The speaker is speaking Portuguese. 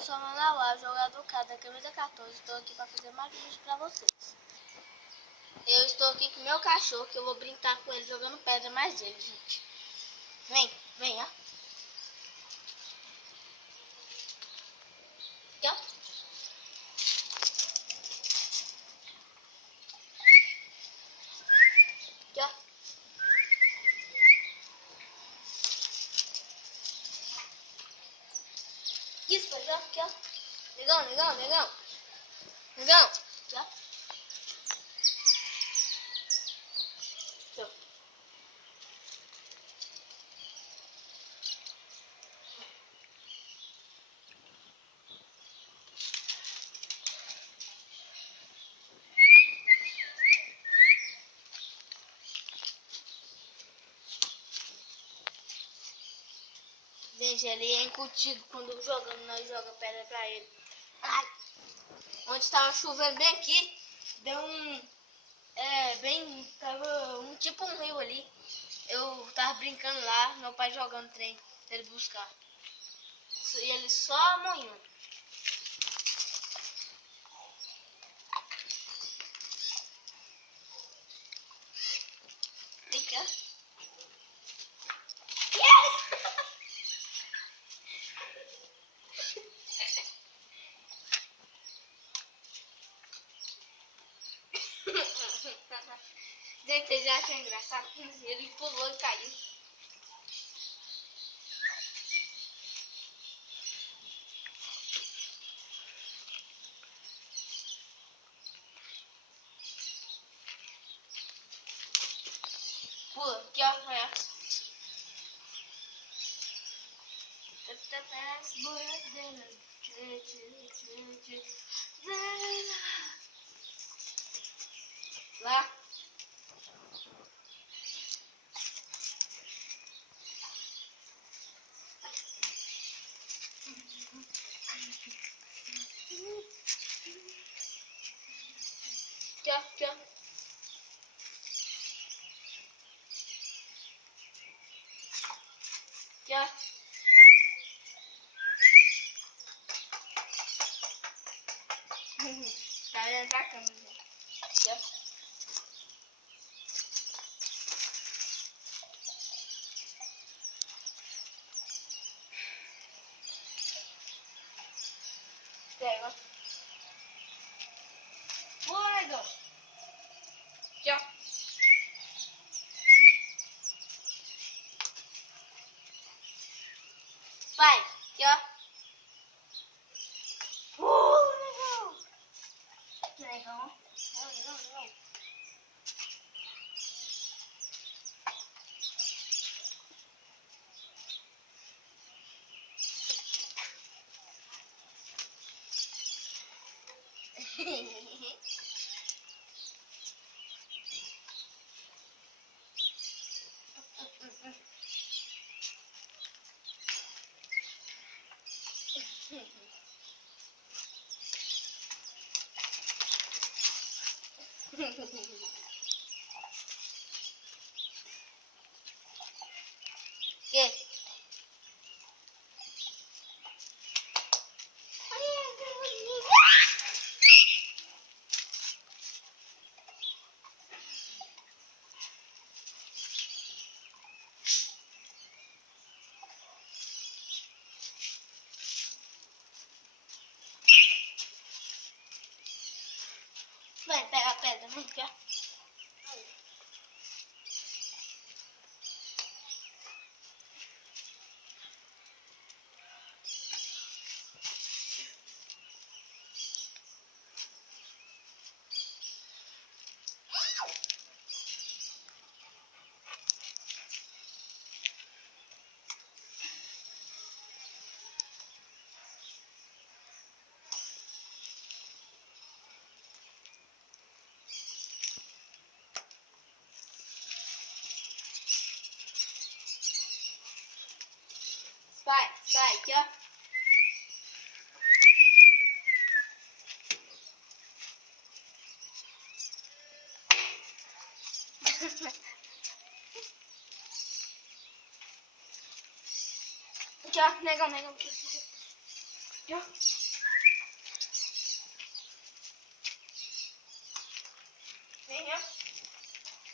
eu sou a Manauá, jogador K da camisa 14. Estou aqui para fazer mais vídeos para vocês. Eu estou aqui com meu cachorro, que eu vou brincar com ele jogando pedra mais ele, gente. Vem, vem, ó. Aqui, ó. Aqui, ó. Isso, pois, ó. Aqui, ó. Negão, negão, negão. Negão. Aqui, ó. Aqui, ó. Gente, ele é incutido quando nós jogamos pedra pra ele. Ai. Onde estava chovendo bem aqui, deu tava tipo um rio ali. Eu tava brincando lá, meu pai jogando trem pra ele buscar. E ele só moinhando. Vem cá. Gente, vocês acham engraçado? Ele pulou e caiu. Pula, aqui ó, olha. Lá. Aqui ó, aqui ó. Aqui ó. Tá olhando pra câmera. Aqui ó. Pega. Pula, negão. Aqui ó. Vai, aqui ó. Negão. Negão. Não. Que? Vai, pega a pedra, vem cá. Sai, aqui ó. Aqui ó, negão. Vem,